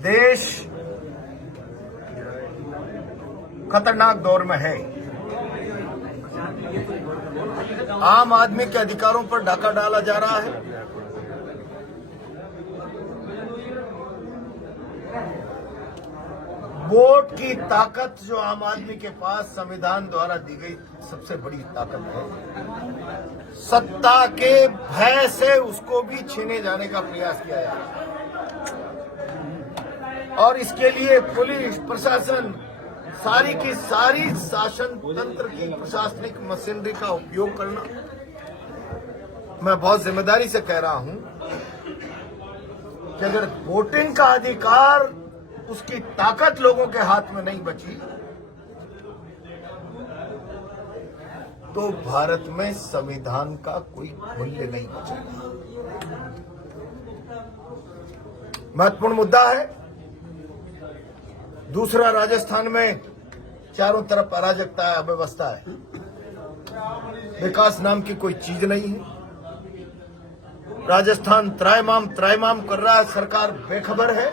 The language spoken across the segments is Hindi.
देश खतरनाक दौर में है। आम आदमी के अधिकारों पर डाका डाला जा रहा है। वोट की ताकत जो आम आदमी के पास संविधान द्वारा दी गई सबसे बड़ी ताकत है, सत्ता के भय से उसको भी छीने जाने का प्रयास किया जा रहा है। और इसके लिए पुलिस प्रशासन सारी की सारी शासन तंत्र की प्रशासनिक मशीनरी का उपयोग करना, मैं बहुत जिम्मेदारी से कह रहा हूं कि अगर वोटिंग का अधिकार उसकी ताकत लोगों के हाथ में नहीं बची तो भारत में संविधान का कोई मूल्य नहीं बचेगा। महत्वपूर्ण मुद्दा है। दूसरा, राजस्थान में चारों तरफ अराजकता है, अव्यवस्था है, विकास नाम की कोई चीज नहीं है। राजस्थान त्रायमाम कर रहा है, सरकार बेखबर है।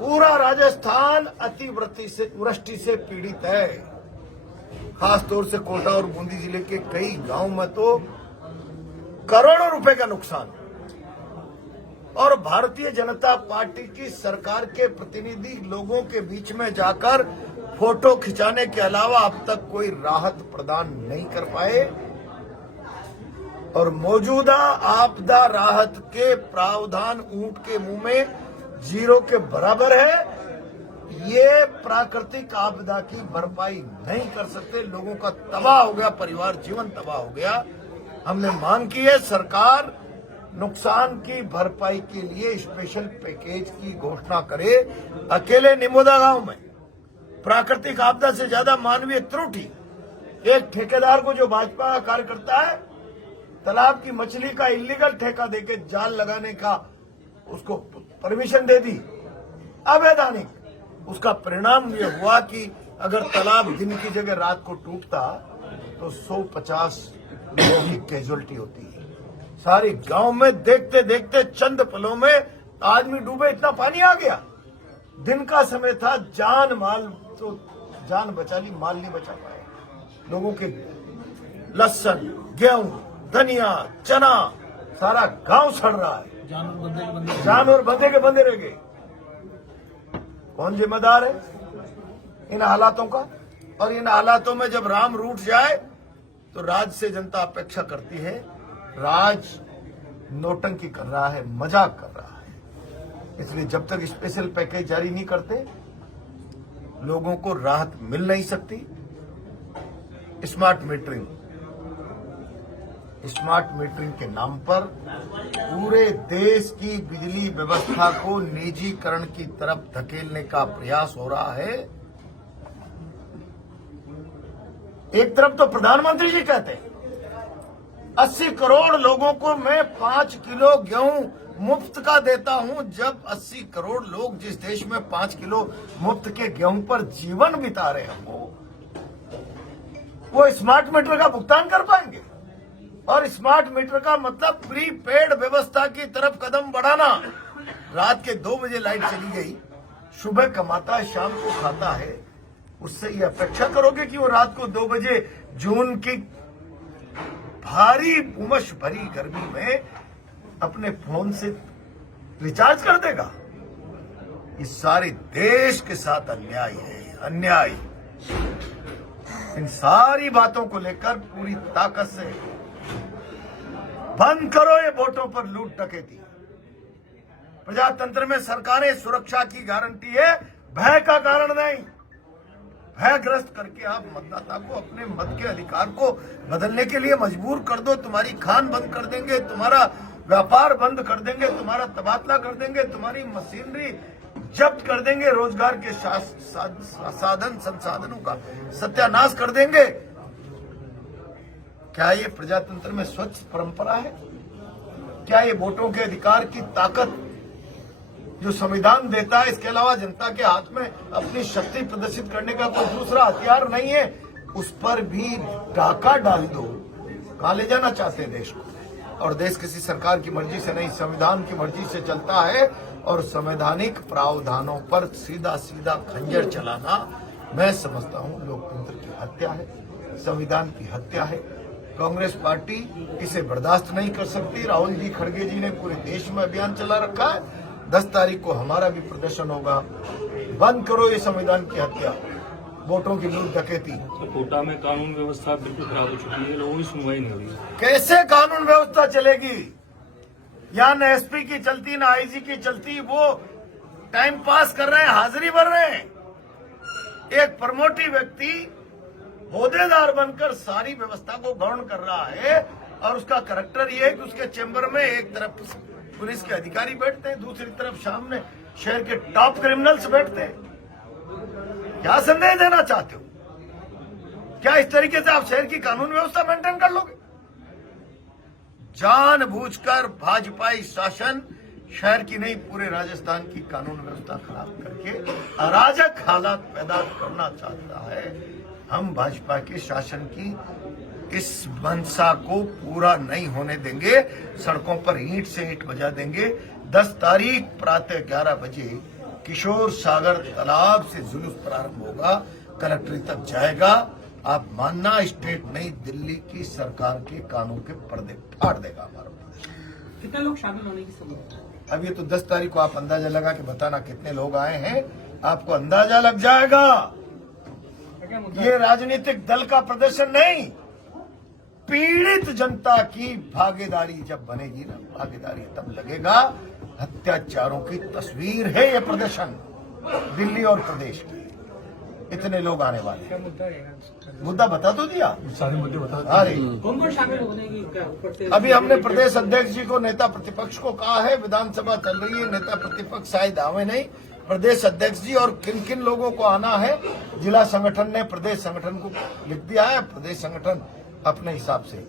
पूरा राजस्थान अतिवृष्टि से पीड़ित है। खासतौर से कोटा और बूंदी जिले के कई गांव में तो करोड़ों रुपए का नुकसान। और भारतीय जनता पार्टी की सरकार के प्रतिनिधि लोगों के बीच में जाकर फोटो खिंचाने के अलावा अब तक कोई राहत प्रदान नहीं कर पाए। और मौजूदा आपदा राहत के प्रावधान ऊंट के मुंह में जीरो के बराबर है। ये प्राकृतिक आपदा की भरपाई नहीं कर सकते। लोगों का तबाह हो गया, परिवार जीवन तबाह हो गया। हमने मांग की है सरकार नुकसान की भरपाई के लिए स्पेशल पैकेज की घोषणा करे। अकेले निमोदा गांव में प्राकृतिक आपदा से ज्यादा मानवीय त्रुटि, एक ठेकेदार को जो भाजपा का कार्यकर्ता है तालाब की मछली का इलीगल ठेका देके जाल लगाने का उसको परमिशन दे दी, अवैधानिक। उसका परिणाम ये हुआ कि अगर तालाब दिन की जगह रात को टूटता तो 150 लोगों की कैजुअलिटी होती है। सारे गांव में देखते देखते चंद पलों में आदमी डूबे, इतना पानी आ गया। दिन का समय था, जान माल तो जान बचा ली, माल नहीं बचा पाए। लोगों के लहसुन, गेहूं, धनिया, चना, सारा गांव सड़ रहा है। जानवर बंधे के बंधे रह गए। कौन जिम्मेदार है इन हालातों का? और इन हालातों में जब राम रूठ जाए तो राज से जनता अपेक्षा करती है। राज नोटंकी कर रहा है, मजाक कर रहा है। इसलिए जब तक स्पेशल पैकेज जारी नहीं करते लोगों को राहत मिल नहीं सकती। स्मार्ट मीटरिंग के नाम पर पूरे देश की बिजली व्यवस्था को निजीकरण की तरफ धकेलने का प्रयास हो रहा है। एक तरफ तो प्रधानमंत्री जी कहते हैं 80 करोड़ लोगों को मैं 5 किलो गेहूं मुफ्त का देता हूं। जब 80 करोड़ लोग जिस देश में 5 किलो मुफ्त के गेहूं पर जीवन बिता रहे हैं वो स्मार्ट मीटर का भुगतान कर पाएंगे? और स्मार्ट मीटर का मतलब प्रीपेड व्यवस्था की तरफ कदम बढ़ाना। रात के 2 बजे लाइट चली गई, सुबह कमाता है, शाम को खाता है, उससे ये अपेक्षा करोगे कि वो रात को 2 बजे जून की भारी उमस भरी गर्मी में अपने फोन से रिचार्ज कर देगा? इस सारे देश के साथ अन्याय है, अन्याय। इन सारी बातों को लेकर पूरी ताकत से बंद करो ये वोटों पर लूट डकैती। प्रजातंत्र में सरकारें सुरक्षा की गारंटी है, भय का कारण नहीं। भयग्रस्त करके आप मतदाता को अपने मत के अधिकार को बदलने के लिए मजबूर कर दो। तुम्हारी खान बंद कर देंगे, तुम्हारा व्यापार बंद कर देंगे, तुम्हारा तबादला कर देंगे, तुम्हारी मशीनरी जब्त कर देंगे, रोजगार के साधन संसाधनों का सत्यानाश कर देंगे। क्या ये प्रजातंत्र में स्वच्छ परंपरा है? क्या ये वोटों के अधिकार की ताकत जो संविधान देता है, इसके अलावा जनता के हाथ में अपनी शक्ति प्रदर्शित करने का कोई दूसरा हथियार नहीं है? उस पर भी डाका डाल दो। कहां ले जाना चाहते हैं देश को? और देश किसी सरकार की मर्जी से नहीं, संविधान की मर्जी से चलता है। और संवैधानिक प्रावधानों पर सीधा सीधा खंजर चलाना मैं समझता हूं लोकतंत्र की हत्या है, संविधान की हत्या है। कांग्रेस पार्टी इसे बर्दाश्त नहीं कर सकती। राहुल जी खड़गे जी ने पूरे देश में अभियान चला रखा है। 10 तारीख को हमारा भी प्रदर्शन होगा। बंद करो ये संविधान की हत्या, वोटों की लूट डकैती। तो कोटा में कानून व्यवस्था बिल्कुल खराब हो चुकी है, लोगों की सुनवाई नहीं हो रही है। कैसे कानून व्यवस्था चलेगी? यहाँ न एसपी की चलती, न आईजी की चलती। वो टाइम पास कर रहे हैं, हाजिरी भर रहे हैं। एक प्रमोटी व्यक्ति होदेदार बनकर सारी व्यवस्था को गवर्न कर रहा है और उसका करैक्टर ये है कि उसके चेंबर में एक तरफ पुलिस के अधिकारी बैठते हैं, दूसरी तरफ सामने शहर के टॉप क्रिमिनल्स बैठते हैं। क्या संदेश देना चाहते हो? क्या इस तरीके से आप शहर की कानून व्यवस्था मेंटेन कर लोगे? जानबूझकर भाजपाई शासन शहर की नहीं पूरे राजस्थान की कानून व्यवस्था खराब करके अराजक हालात पैदा करना चाहता है। हम भाजपा के शासन की इस मंशा को पूरा नहीं होने देंगे। सड़कों पर ईंट से ईंट बजा देंगे। 10 तारीख प्रातः 11 बजे किशोर सागर तालाब से जुलूस प्रारंभ होगा, कलेक्ट्रेट तक जाएगा। आप मानना, स्टेट नई दिल्ली की सरकार के कानून के पर्दे फाड़ देगा हमारा। कितने लोग शामिल होने की संभावना? अब ये तो 10 तारीख को आप अंदाजा लगा के बताना कितने लोग आए हैं, आपको अंदाजा लग जाएगा। ये राजनीतिक दल का प्रदर्शन नहीं, पीड़ित जनता की भागीदारी जब बनेगी ना, भागीदारी तब लगेगा। अत्याचारों की तस्वीर है ये प्रदर्शन दिल्ली और प्रदेश की। इतने लोग आने वाले हैं। मुद्दा बता तो दिया, सारे मुद्दे बता। अरे कौन शामिल होने की? अभी हमने प्रदेश अध्यक्ष जी को, नेता प्रतिपक्ष को कहा है। विधानसभा चल रही है, नेता प्रतिपक्ष शायद आवे नहीं। प्रदेश अध्यक्ष जी और किन किन लोगों को आना है, जिला संगठन ने प्रदेश संगठन को लिख दिया है। प्रदेश संगठन अपने हिसाब से